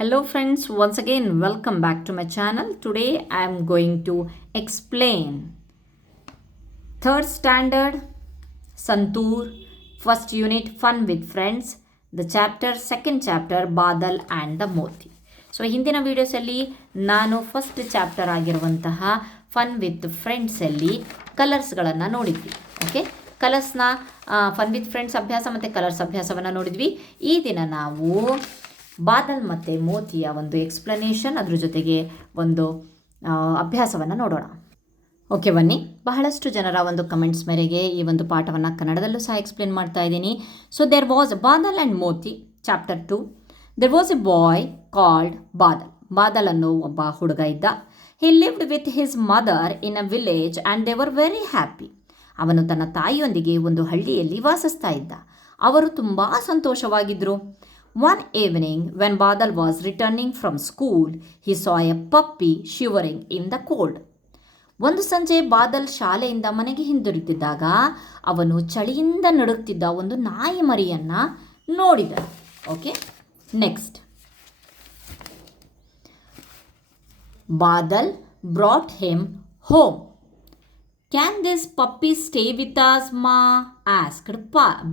Hello friends, once again welcome back to my channel. Today I am going to explain 3rd standard Santur first unit fun with friends, the chapter 2nd chapter Badal and the Moti. So ಹಿಂದಿನ ವೀಡಿಯೋಸಲ್ಲಿ ನಾನು first chapter ಆಗಿರುವಂತಹ fun with ಫ್ರೆಂಡ್ಸಲ್ಲಿ ಕಲರ್ಸ್ಗಳನ್ನು ನೋಡಿದ್ವಿ. Okay, ಕಲರ್ಸ್ನ fun with friends ಅಭ್ಯಾಸ ಮತ್ತು colours ಅಭ್ಯಾಸವನ್ನು ನೋಡಿದ್ವಿ. ಈ ದಿನ ನಾವು ಬಾದಲ್ ಮತ್ತು ಮೋತಿಯ ಒಂದು ಎಕ್ಸ್ಪ್ಲನೇಷನ್, ಅದ್ರ ಜೊತೆಗೆ ಒಂದು ಅಭ್ಯಾಸವನ್ನು ನೋಡೋಣ. ಓಕೆ, ಬನ್ನಿ. ಬಹಳಷ್ಟು ಜನರ ಒಂದು ಕಮೆಂಟ್ಸ್ ಮೇರೆಗೆ ಈ ಒಂದು ಪಾಠವನ್ನು ಕನ್ನಡದಲ್ಲೂ ಸಹ ಎಕ್ಸ್ಪ್ಲೇನ್ ಮಾಡ್ತಾ ಇದ್ದೀನಿ. So there was Badal and Moti chapter 2. There was a boy called Badal. Badal ಅನ್ನೋ ಒಬ್ಬ ಹುಡುಗ ಇದ್ದ. He lived with his mother in a village and they were very happy. ಅವನು ತನ್ನ ತಾಯಿಯೊಂದಿಗೆ ಒಂದು ಹಳ್ಳಿಯಲ್ಲಿ ವಾಸಿಸ್ತಾ ಇದ್ದ. ಅವರು ತುಂಬ ಸಂತೋಷವಾಗಿದ್ದರು. One evening, when Badal was returning from school, he saw a puppy shivering in the cold. ಒಂದು ಸಂಜೆ ಬಾದಲ್ ಶಾಲೆಯಿಂದ ಮನೆಗೆ ಹಿಂದಿರುಗಿದ್ದಾಗ ಅವನು ಚಳಿಯಿಂದ ನಡುಗ್ತಿದ್ದ ಒಂದು ನಾಯಿ ಮರಿಯನ್ನು ನೋಡಿದ. Okay, next. Badal brought him home. Can this puppy stay with us ಮಾ ಆಸ್ಕ್ಡ್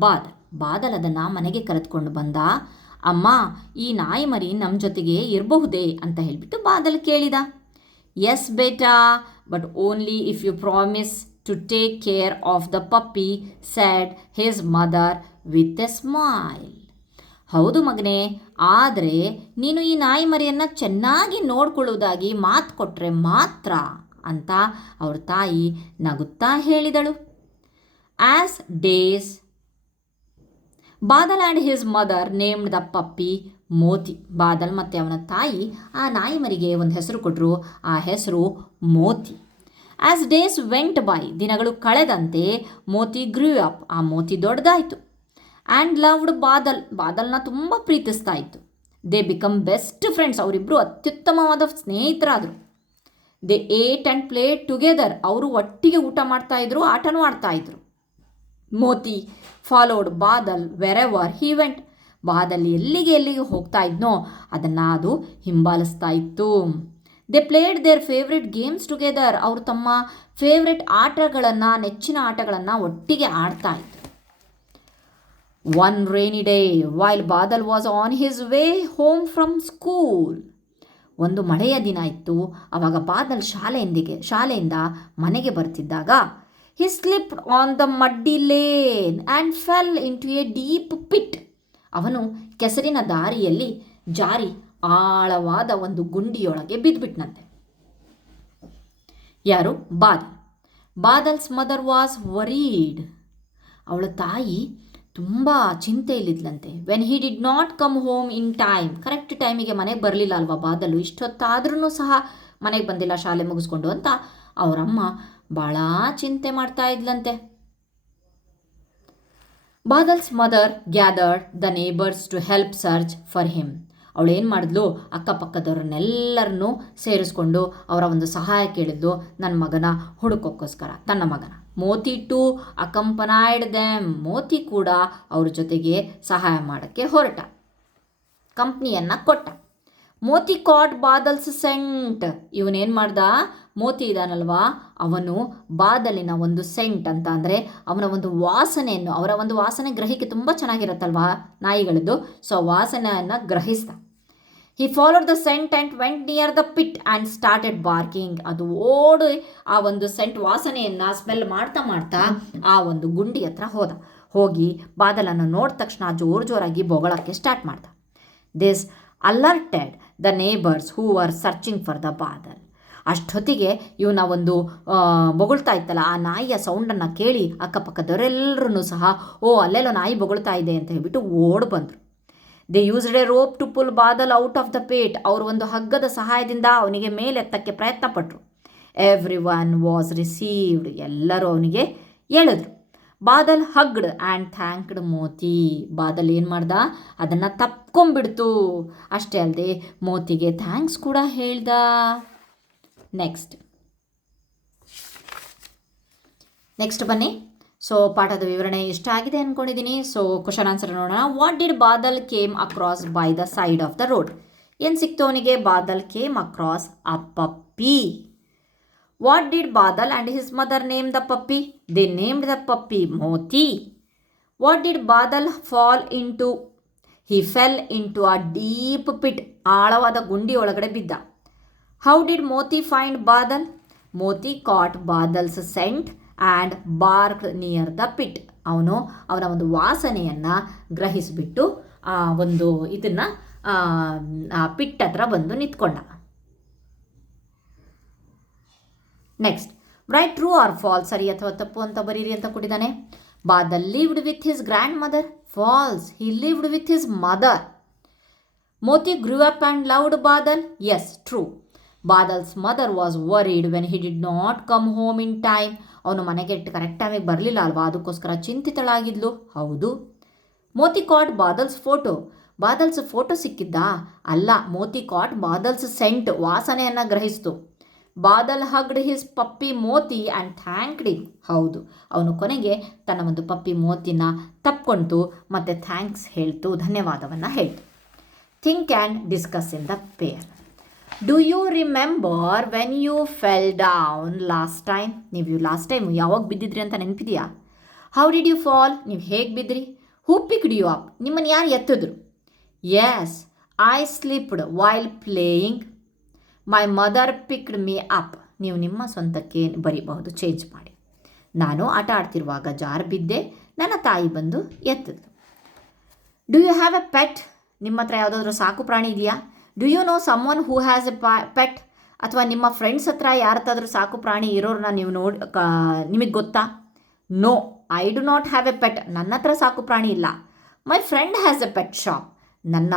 ಬಾದಲ್. ಬಾದಲ್ ಅದನ್ನು ಮನೆಗೆ ಕರೆದುಕೊಂಡು ಬಂದ. ಅಮ್ಮ, ಈ ನಾಯಿ ಮರಿ ನಮ್ಮ ಜೊತೆಗೆ ಇರಬಹುದೇ ಅಂತ ಹೇಳಿಬಿಟ್ಟು ಬಾದಲ್ ಕೇಳಿದ. ಎಸ್ ಬೇಟಾ, but only if you promise to take care of the puppy, said his mother with a smile. ಹೌದು ಮಗನೇ, ಆದರೆ ನೀನು ಈ ನಾಯಿ ಮರಿಯನ್ನು ಚೆನ್ನಾಗಿ ನೋಡ್ಕೊಳ್ಳೋದಾಗಿ ಮಾತು ಕೊಟ್ಟರೆ ಮಾತ್ರ ಅಂತ ಅವ್ರ ತಾಯಿ ನಗುತ್ತಾ ಹೇಳಿದಳು. As days Badal and his mother named the puppy Moti. Badal ಮತ್ತು ಅವನ ತಾಯಿ ಆ ನಾಯಿ ಮರಿಗೆ ಒಂದು ಹೆಸರು ಕೊಟ್ಟರು. ಆ ಹೆಸರು Moti. As days went by, ದಿನಗಳು ಕಳೆದಂತೆ ಮೋತಿ ಗ್ರೂ ಅಪ್, ಆ ಮೋತಿ ದೊಡ್ಡದಾಯಿತು. ಆ್ಯಂಡ್ ಲವ್ಡ್ ಬಾದಲ್, ಬಾದಲ್ನ ತುಂಬ ಪ್ರೀತಿಸ್ತಾ ಇತ್ತು. ದೇ ಬಿಕಮ್ ಬೆಸ್ಟ್ ಫ್ರೆಂಡ್ಸ್, ಅವರಿಬ್ಬರು ಅತ್ಯುತ್ತಮವಾದ ಸ್ನೇಹಿತರಾದರು. They ate and played together, ಅವರು ಒಟ್ಟಿಗೆ ಊಟ ಮಾಡ್ತಾಯಿದ್ರು, ಆಟನೂ ಆಡ್ತಾಯಿದ್ರು. Moti followed Badal wherever he went. Badal ಎಲ್ಲಿಗೆ ಹೋಗ್ತಾ ಇದ್ನೋ ಅದನ್ನು ಅದು ಹಿಂಬಾಲಿಸ್ತಾ ಇತ್ತು. They played their favourite games together, ಅವರು ತಮ್ಮ ಫೇವ್ರೆಟ್ ಆಟಗಳನ್ನು, ನೆಚ್ಚಿನ ಆಟಗಳನ್ನು ಒಟ್ಟಿಗೆ ಆಡ್ತಾ ಇತ್ತು. One rainy day while Badal was on his way home from school. ಒಂದು ಮಳೆಯ ದಿನ ಇತ್ತು. ಆವಾಗ ಬಾದಲ್ ಶಾಲೆಯಿಂದ ಮನೆಗೆ ಬರ್ತಿದ್ದಾಗ he slipped on the muddy lane and fell into a deep pit. ಅವನು ಕೆಸರಿನ ದಾರಿಯಲ್ಲಿ ಜಾರಿ ಆಳವಾದ ಒಂದು ಗುಂಡಿಯೊಳಗೆ ಬಿದ್ದುಬಿಟ್ನಂತೆ. ಯಾರು? Badal. Badal's mother was worried. ಅವಳ ತಾಯಿ ತುಂಬ ಚಿಂತೆಯಲ್ಲಿದ್ಲಂತೆ. When he did not come home in time, correct ಟೈಮಿಗೆ ಮನೆಗೆ ಬರಲಿಲ್ಲ ಅಲ್ವಾ ಬಾದಲು, ಇಷ್ಟೊತ್ತಾದ್ರೂ ಸಹ ಮನೆಗೆ ಬಂದಿಲ್ಲ ಶಾಲೆ ಮುಗಿಸ್ಕೊಂಡು ಅಂತ ಅವರಮ್ಮ ಭಾಳ ಚಿಂತೆ ಮಾಡ್ತಾ ಇದ್ಲಂತೆ. Badal's mother gathered the neighbours to help search for him. ಅವಳೇನು ಮಾಡಿದ್ಲು, ಅಕ್ಕಪಕ್ಕದವ್ರನ್ನೆಲ್ಲರನ್ನೂ ಸೇರಿಸ್ಕೊಂಡು ಅವರ ಒಂದು ಸಹಾಯ ಕೇಳಿದ್ಲು ನನ್ನ ಮಗನ ಹುಡುಕೋಕ್ಕೋಸ್ಕರ, ತನ್ನ ಮಗನ. ಮೋತಿ ಟು ಅಕಂಪನೈಡ್ ದೆಮ್, ಮೋತಿ ಕೂಡ ಅವ್ರ ಜೊತೆಗೆ ಸಹಾಯ ಮಾಡೋಕ್ಕೆ ಹೊರಟ, ಕಂಪ್ನಿಯನ್ನು ಕೊಟ್ಟ. Moti caught Badal's scent. ಇವನೇನು ಮಾಡ್ದ, ಮೋತಿ ಇದಾನಲ್ವಾ, ಅವನು ಬಾದಲಿನ ಒಂದು ಸೆಂಟ್ ಅಂತ ಅಂದರೆ ಅವನ ಒಂದು ವಾಸನೆಯನ್ನು, ಅವರ ಒಂದು ವಾಸನೆ ಗ್ರಹಿಕೆ ತುಂಬ ಚೆನ್ನಾಗಿರುತ್ತಲ್ವಾ ನಾಯಿಗಳದ್ದು, ಸೊ ವಾಸನೆಯನ್ನು ಗ್ರಹಿಸ್ದ. He followed the scent and went near the pit and started barking. ಅದು ಓಡಿ ಆ ಒಂದು ಸೆಂಟ್ ವಾಸನೆಯನ್ನು ಸ್ಮೆಲ್ ಮಾಡ್ತಾ ಮಾಡ್ತಾ ಆ ಒಂದು ಗುಂಡಿ ಹತ್ರ ಹೋಗಿ ಬಾದಲನ್ನು ನೋಡಿದ ತಕ್ಷಣ ಜೋರಾಗಿ ಬೊಗಳಕ್ಕೆ ಸ್ಟಾರ್ಟ್ ಮಾಡ್ದ. This alerted the neighbours who are searching for the Badal. ಅಷ್ಟೊತ್ತಿಗೆ ಇವನ ಒಂದು ಬೊಗಳ್ತಾ ಇತ್ತಲ್ಲ, ಆ ನಾಯಿಯ ಸೌಂಡನ್ನು ಕೇಳಿ ಅಕ್ಕಪಕ್ಕದವರೆಲ್ಲರೂ ಸಹ ಅಲ್ಲೆಲ್ಲೋ ನಾಯಿ ಬೊಗಳ್ತಾ ಇದೆ ಅಂತ ಹೇಳ್ಬಿಟ್ಟು ಓಡ್ ಬಂದರು. They used a rope to pull Badal out of the pit. ಅವರು ಒಂದು ಹಗ್ಗದ ಸಹಾಯದಿಂದ ಅವನಿಗೆ ಮೇಲೆತ್ತಕ್ಕೆ ಪ್ರಯತ್ನ ಪಟ್ಟರು. ಎವ್ರಿ ಒನ್ ವಾಸ್ ರಿಸೀವ್ಡ್, ಎಲ್ಲರೂ ಅವನಿಗೆ ಎಳೆದ್ರು. ಬಾದಲ್ ಹಗ್ಡ್ ಆ್ಯಂಡ್ ಥ್ಯಾಂಕ್ಡ್ ಮೋತಿ. ಬಾದಲ್ ಏನು ಮಾಡ್ದ, ಅದನ್ನು ತಪ್ಕೊಂಡ್ಬಿಡ್ತು. ಅಷ್ಟೇ ಅಲ್ಲದೆ ಮೋತಿಗೆ ಥ್ಯಾಂಕ್ಸ್ ಕೂಡ ಹೇಳ್ದ. ನೆಕ್ಸ್ಟ್ ಬನ್ನಿ. ಸೊ ಪಾಠದ ವಿವರಣೆ ಇಷ್ಟ ಆಗಿದೆ ಅಂದ್ಕೊಂಡಿದ್ದೀನಿ. ಸೊ ಕ್ವಶನ್ ಆನ್ಸರ್ ನೋಡೋಣ. What did Badal came across by the side of the road. ಏನು ಸಿಕ್ತು ಅವನಿಗೆ? Badal came across a puppy. What did Badal and his mother name the puppy? They named the puppy Moti. What did Badal fall into? He fell into a deep pit. ಆಳವಾದ ಗುಂಡಿ ಒಳಗಡೆ ಬಿದ್ದ. How did Moti find Badal? Moti caught Badal's scent and bark near the pit. ಅವನು ಅವನ ಒಂದು ವಾಸನೆಯನ್ನು ಗ್ರಹಿಸಿಬಿಟ್ಟು ಒಂದು ಇದನ್ನು ಪಿಟ್ ಹತ್ರ ಬಂದು ನಿಂತ್ಕೊಂಡ. Next, write true or false, ಸರಿ ಅಥವಾ ತಪ್ಪು ಅಂತ ಬರೀರಿ ಅಂತ ಕೊಟ್ಟಿದ್ದಾನೆ. Badal lived with his grandmother. False, he lived with his mother. Moti grew up and loved Badal. Yes, true. Badal's mother was worried when he did not come home in time. ಅವನು ಮನೆಗೆ correct ಟೈಮಿಗೆ ಬರಲಿಲ್ಲ ಅಲ್ವಾ, ಅದಕ್ಕೋಸ್ಕರ ಚಿಂತಿತಳಾಗಿದ್ಲು. ಹೌದು. Moti caught Badal's photo. Badal's photo ಸಿಕ್ಕಿದ್ದಾ? ಅಲ್ಲ, ಮೋತಿ ಕಾಟ್ ಬಾದಲ್ಸ್ ಸೆಂಟ್, ವಾಸನೆಯನ್ನು ಗ್ರಹಿಸ್ತು. Badal hugged his puppy Moti and thanked him. ಹೌದು, ಅವನು ಕೊನೆಗೆ ತನ್ನ ಒಂದು ಪಪ್ಪಿ ಮೋತಿನ ತಪ್ಕೊಂತು ಮತ್ತು ಥ್ಯಾಂಕ್ಸ್ ಹೇಳ್ತು, ಧನ್ಯವಾದವನ್ನು ಹೇಳ್ತು. Think and discuss in the pair. Do you remember when you fell down last time? ನೀವು ಲಾಸ್ಟ್ ಟೈಮ್ ಯಾವಾಗ ಬಿದ್ದಿದ್ರಿ ಅಂತ ನೆನಪಿದೆಯಾ? How did you fall? ನೀವು ಹೇಗೆ ಬಿದ್ದಿರಿ? Who picked you up? ನಿಮ್ಮನ್ನು ಯಾರು ಎತ್ತಿದ್ರು? Yes, I slipped while playing. My mother picked me up. ನೀವು ನಿಮ್ಮ ಸ್ವಂತಕ್ಕೆ ಬರೀಬಹುದು, ಚೇಂಜ್ ಮಾಡಿ. ನಾನು ಆಟ ಆಡ್ತಿರುವಾಗ ಜಾರು ಬಿದ್ದೆ, ನನ್ನ ತಾಯಿ ಬಂದು ಎತ್ತಿದ್ಲು. Do you have a pet? ನಿಮ್ಮ ಹತ್ರ ಯಾವುದಾದ್ರೂ ಸಾಕು ಪ್ರಾಣಿ ಇದೆಯಾ? Do you know someone who has a pet? ಅಥವಾ ನಿಮ್ಮ ಫ್ರೆಂಡ್ಸ್ ಹತ್ರ ಯಾರತ್ತಾದ್ರೂ ಸಾಕು ಪ್ರಾಣಿ ಇರೋರನ್ನ ನೀವು ನಿಮಗೆ ಗೊತ್ತಾ? No, I do not have a pet. ನನ್ನ ಹತ್ರ ಸಾಕು ಪ್ರಾಣಿ ಇಲ್ಲ. My friend has a pet shop. ನನ್ನ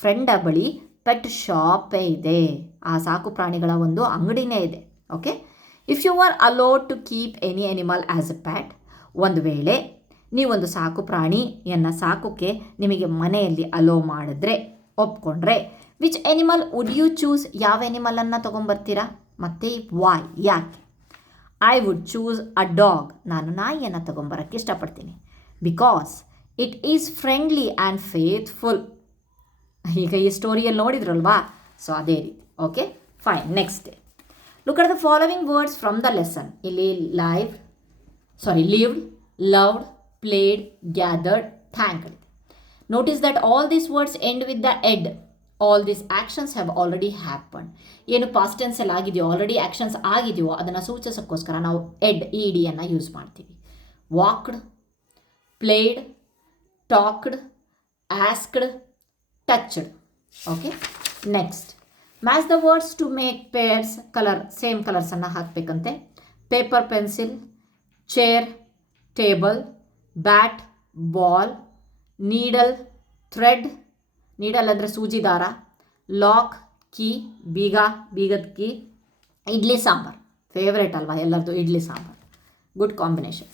ಫ್ರೆಂಡ ಬಳಿ ಪೆಟ್ ಶಾಪೇ ಇದೆ, ಆ ಸಾಕು ಪ್ರಾಣಿಗಳ ಒಂದು ಅಂಗಡಿನೇ ಇದೆ. Okay. If you are allowed to keep any animal as a pet. ಒಂದು ವೇಳೆ ನೀವೊಂದು ಸಾಕು ಪ್ರಾಣಿಯನ್ನು ಸಾಕೋಕ್ಕೆ ನಿಮಗೆ ಮನೆಯಲ್ಲಿ ಅಲೋ ಮಾಡಿದ್ರೆ, ಒಪ್ಕೊಂಡ್ರೆ, which animal would you choose? ಯಾವ ಎನಿಮಲನ್ನು ತೊಗೊಂಬರ್ತೀರಾ? ಮತ್ತು ವಾಯ್, ಯಾಕೆ? I would choose a dog. ನಾನು ನಾಯಿಯನ್ನು ತೊಗೊಂಬರೋಕ್ಕೆ ಇಷ್ಟಪಡ್ತೀನಿ. Because it is friendly and faithful. ಈಗ ಈ ಸ್ಟೋರಿಯಲ್ಲಿ ನೋಡಿದ್ರಲ್ವಾ, ಸೊ ಅದೇ ರೀತಿ. Okay, fine. Next, look at the following words from the lesson. ಇಲ್ಲಿ lived, loved, played, gathered, thanked. Notice that all these words end with the ed. All these actions have already happen. ಏನು past ಟೆನ್ಸಲ್ಲಿ ಆಗಿದೆಯೋ, already actions ಆಗಿದೆಯೋ ಅದನ್ನು ಸೂಚಿಸೋಕ್ಕೋಸ್ಕರ ನಾವು ed, E ಡಿಯನ್ನು use ಮಾಡ್ತೀವಿ. Walked, played, talked, asked, touched. Okay. Next, match the words to make pairs. Same ಕಲರ್ಸನ್ನು ಹಾಕಬೇಕಂತೆ. Paper, pencil, chair, table, bat, ball, needle, thread. Needle ಅಂದರೆ ಸೂಜಿ ದಾರ. ಲಾಕ್, ಕೀ, ಬೀಗದ ಕೀ. ಇಡ್ಲಿ ಸಾಂಬಾರ್, ಫೇವ್ರೇಟ್ ಅಲ್ವಾ ಎಲ್ಲರದು idli sambar. Good combination.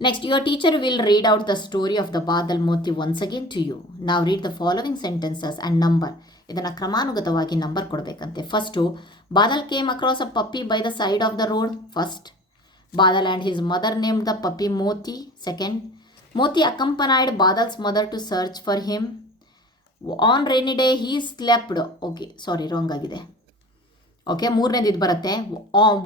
Next, your teacher will read out the story of the Badal Moti once again to you. ನಾವು read the following sentences and number. ಇದನ್ನು ಕ್ರಮಾನುಗತವಾಗಿ number ಕೊಡಬೇಕಂತೆ. First, Badal came across a puppy by the side of the road. First, Badal and his mother named the puppy Moti. Second, Moti accompanied Badal's mother to search for him. On rainy day he slept. Okay, sorry, wrong ಆಗಿದೆ. Okay, ಮೂರನೇದು ಇದು ಬರುತ್ತೆ.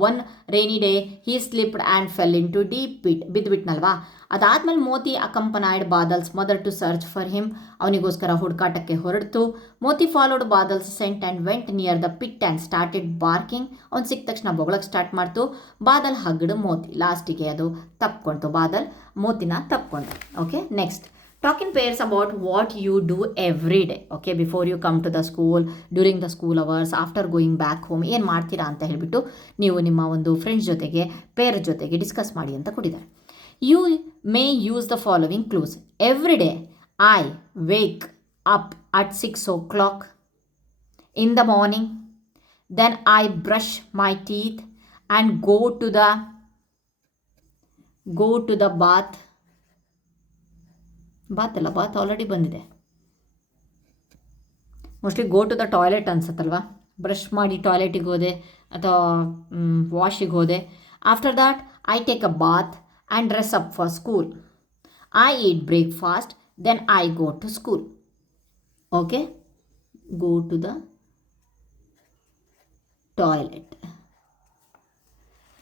One rainy day he slipped and fell into deep pit. ಬಿದ್ದುಬಿಟ್ನಲ್ವಾ. ಅದಾದಮೇಲೆ Moti accompanied Badal's mother to search for him. ಅವನಿಗೋಸ್ಕರ ಹುಡುಕಾಟಕ್ಕೆ ಹೊರಡ್ತು. Moti followed Badal's scent and went near the pit and started barking. ಅವ್ನು ಸಿಕ್ಕ ತಕ್ಷಣ ಬೊಗಳಕ್ಕೆ ಸ್ಟಾರ್ಟ್ ಮಾಡ್ತು. ಬಾದಲ್ ಹಗ್ಗಡ್ ಮೋತಿ. ಲಾಸ್ಟಿಗೆ ಅದು ತಪ್ಕೊಳ್ತು, ಬಾದಲ್ ಮೋತಿನ ತಪ್ಕೊಂಡು. Okay. Next, talk in pairs about what you do every day. Okay, before you come to the school, during the school hours, after going back home, ಏನು ಮಾಡ್ತೀರಾ ಅಂತ ಹೇಳಿಬಿಟ್ಟು ನೀವು ನಿಮ್ಮ ಒಂದು ಫ್ರೆಂಡ್ಸ್ ಜೊತೆಗೆ, ಪೇರ್ ಜೊತೆಗೆ ಡಿಸ್ಕಸ್ ಮಾಡಿ ಅಂತ ಕೊಟ್ಟಿದ್ದಾರೆ. You may use the following clues. Every day I wake up at 6 o'clock in the morning. Then I brush my teeth and go to the bath. Bath already ಬಂದಿದೆ. Mostly go to the toilet ಅನ್ಸುತ್ತಲ್ವಾ. Brush ಮಾಡಿ ಟಾಯ್ಲೆಟಿಗೆ ಹೋದೆ ಅಥವಾ ವಾಶಿಗೆ ಹೋದೆ. After that I take a bath and dress up for school. I eat breakfast, then I go to school. Okay, go to the toilet.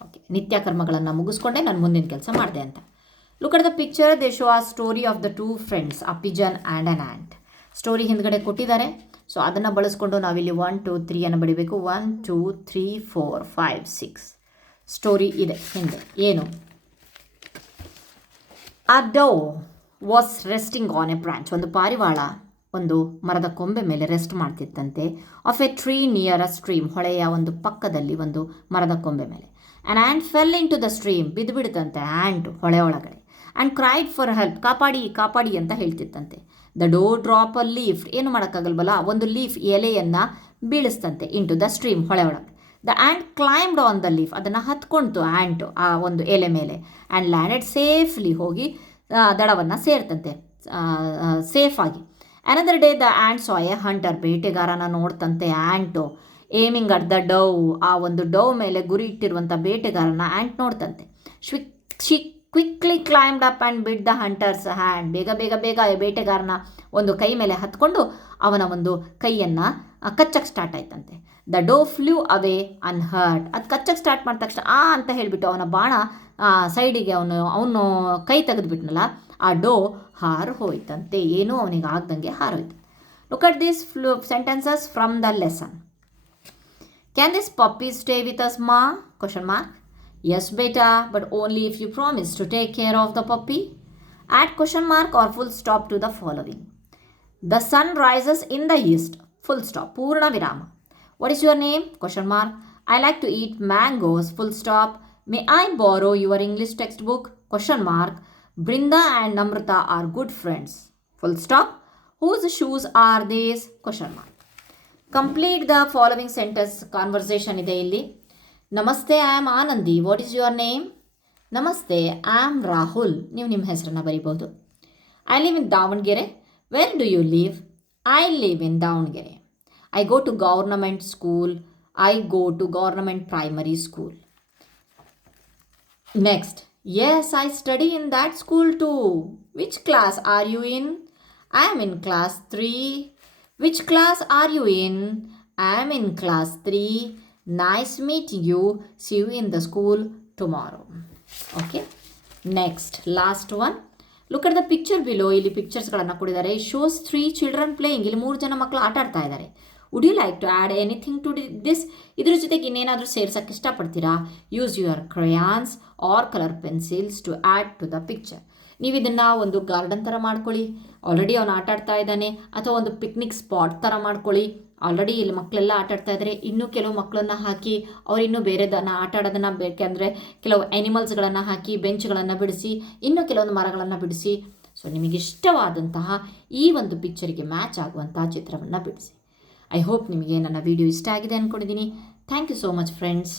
Okay, ನಿತ್ಯ ಕರ್ಮಗಳನ್ನು ಮುಗಿಸ್ಕೊಂಡೆ ನಾನು ಮುಂದಿನ ಕೆಲಸ ಮಾಡಿದೆ ಅಂತ. Look at the picture. They show a story of the 2 friends, a pigeon and an ant. Story ಹಿಂದ್ಗಡೆ ಕೊಟ್ಟಿದ್ದಾರೆ. ಸೊ ಅದನ್ನು ಬಳಸ್ಕೊಂಡು ನಾವಿಲ್ಲಿ 1 2 3 ಅನ್ನು ಬಡಿಬೇಕು. 1 2 3 4 5 6 ಸ್ಟೋರಿ ಇದೆ ಹಿಂದೆ. ಏನು? A dove was resting on a branch. ಒಂದು ಪಾರಿವಾಳ ಒಂದು ಮರದ ಕೊಂಬೆ ಮೇಲೆ ರೆಸ್ಟ್ ಮಾಡ್ತಿತ್ತಂತೆ. Of a tree near a stream. ಹೊಳೆಯ ಒಂದು ಪಕ್ಕದಲ್ಲಿ ಒಂದು ಮರದ ಕೊಂಬೆ ಮೇಲೆ. An ant fell into the stream. ಬಿದ್ದುಬಿಡುತ್ತಂತೆ ಆ್ಯಂಟ್ ಹೊಳೆ ಒಳಗಡೆ. And cried for help. ಕಾಪಾಡಿ ಕಾಪಾಡಿ ಅಂತ ಹೇಳ್ತಿತ್ತಂತೆ. The dove drop a leaf. ಏನು ಮಾಡೋಕ್ಕಾಗಲ್ವಲ್ಲ, ಒಂದು ಲೀಫ್ ಎಲೆಯನ್ನು ಬೀಳಿಸ್ತಂತೆ ಇನ್ ಟು ದ ಸ್ಟ್ರೀಮ್, ಹೊಳೆ ಒಳಗೆ. The ant claimed on the leaf. ಅದನ್ನು ಹತ್ಕೊಳ್ತು ಆ್ಯಂಟು ಆ ಒಂದು ಎಲೆ ಮೇಲೆ. And landed safely. ಹೋಗಿ ದಡವನ್ನು ಸೇರ್ತಂತೆ ಸೇಫಾಗಿ. Another day the ant saw a hunter. ಬೇಟೆಗಾರನ ನೋಡ್ತಂತೆ ant. Aiming at the dove. ಆ ಒಂದು ಡೌ ಮೇಲೆ ಗುರಿ ಇಟ್ಟಿರುವಂಥ ಬೇಟೆಗಾರನ ಆ್ಯಂಟ್ ನೋಡ್ತಂತೆ. She quickly climbed up and bit the hunter's hand. ಬೇಗ ಬೇಗ ಬೇಗ ಬೇಟೆಗಾರನ ಒಂದು ಕೈ ಮೇಲೆ ಹತ್ಕೊಂಡು ಅವನ ಒಂದು ಕೈಯನ್ನು ಕಚ್ಚಕ್ಕೆ ಸ್ಟಾರ್ಟ್ ಆಯ್ತಂತೆ. ದ ಡೋ ಫ್ಲೂ ಅವೇ ಅನ್ಹರ್ಟ್. ಅದು ಕಚ್ಚಕ್ಕೆ ಸ್ಟಾರ್ಟ್ ಮಾಡಿದ ತಕ್ಷಣ ಅಂತ ಹೇಳಿಬಿಟ್ಟು ಅವನ ಬಾಣ ಸೈಡಿಗೆ ಅವನು ಕೈ ತೆಗೆದುಬಿಟ್ನಲ್ಲ, ಆ ಡೋ ಹಾರು ಹೋಯ್ತಂತೆ. ಏನೂ ಅವನಿಗೆ ಆಗ್ದಂಗೆ ಹಾರೋಯ್ತು. Look at these sentences from the lesson. Can this puppy stay with us ma? Question mark. Yes beta, but only if you promise to take care of the puppy. Add question mark or full stop to the following. The sun rises in the east. Full stop. Purna virama. What is your name? Question mark. I like to eat mangoes. Full stop. May I borrow your English textbook? Question mark. Brinda and Namrata are good friends. Full stop. Whose shoes are these? Question mark. Complete the following sentence. Conversation ide illi. ನಮಸ್ತೆ, I am Anandi. What is your name? ನಮಸ್ತೆ, I am Rahul. ನೀವು ನಿಮ್ಮ ಹೆಸರನ್ನು ಬರಿಬೋದು. I live in Davanagere. Where do you live? I live in Davanagere. I go to government school. I go to government primary school. Next. Yes, I study in that school too. Which class are you in? I am in class 3. Which class are you in? I am in class 3. Nice meeting you. See you in the school tomorrow. Okay. Next, last one. Look at the picture below. ಇಲ್ಲಿ ಪಿಕ್ಚರ್ಸ್ಗಳನ್ನು ಕೊಟ್ಟಿದ್ದಾರೆ. Shows 3 children playing. ಇಲ್ಲಿ 3 ಜನ ಮಕ್ಕಳು ಆಟ ಆಡ್ತಾ ಇದ್ದಾರೆ. Would you like to add anything to this? ಇದ್ರ ಜೊತೆಗೆ ಇನ್ನೇನಾದರೂ ಸೇರ್ಸೋಕ್ಕೆ ಇಷ್ಟಪಡ್ತೀರಾ? Use your crayons or colour pencils to add to the picture. ನೀವು ಇದನ್ನು ಒಂದು ಗಾರ್ಡನ್ ಥರ ಮಾಡ್ಕೊಳ್ಳಿ. ಆಲ್ರೆಡಿ ಅವನು ಆಟ ಆಡ್ತಾ ಇದ್ದಾನೆ. ಅಥವಾ ಒಂದು ಪಿಕ್ನಿಕ್ ಸ್ಪಾಟ್ ಥರ ಮಾಡ್ಕೊಳ್ಳಿ. ಆಲ್ರೆಡಿ ಇಲ್ಲಿ ಮಕ್ಕಳೆಲ್ಲ ಆಟ ಆಡ್ತಾ ಇದ್ದಾರೆ. ಇನ್ನೂ ಕೆಲವು ಮಕ್ಕಳನ್ನು ಹಾಕಿ ಅವ್ರು ಇನ್ನೂ ಬೇರೆದನ್ನು ಆಟ ಆಡೋದನ್ನು ಬೇಕೆಂದರೆ ಕೆಲವು ಆ್ಯನಿಮಲ್ಸ್ಗಳನ್ನು ಹಾಕಿ ಬೆಂಚ್ಗಳನ್ನು ಬಿಡಿಸಿ, ಇನ್ನೂ ಕೆಲವೊಂದು ಮರಗಳನ್ನು ಬಿಡಿಸಿ. ಸೊ ನಿಮಗಿಷ್ಟವಾದಂತಹ ಈ ಒಂದು ಪಿಕ್ಚರಿಗೆ ಮ್ಯಾಚ್ ಆಗುವಂತಹ ಚಿತ್ರವನ್ನು ಬಿಡಿಸಿ. ಐ ಹೋಪ್ ನಿಮಗೆ ನನ್ನ ವಿಡಿಯೋ ಇಷ್ಟ ಆಗಿದೆ ಅಂದ್ಕೊಂಡಿದ್ದೀನಿ. Thank you so much friends.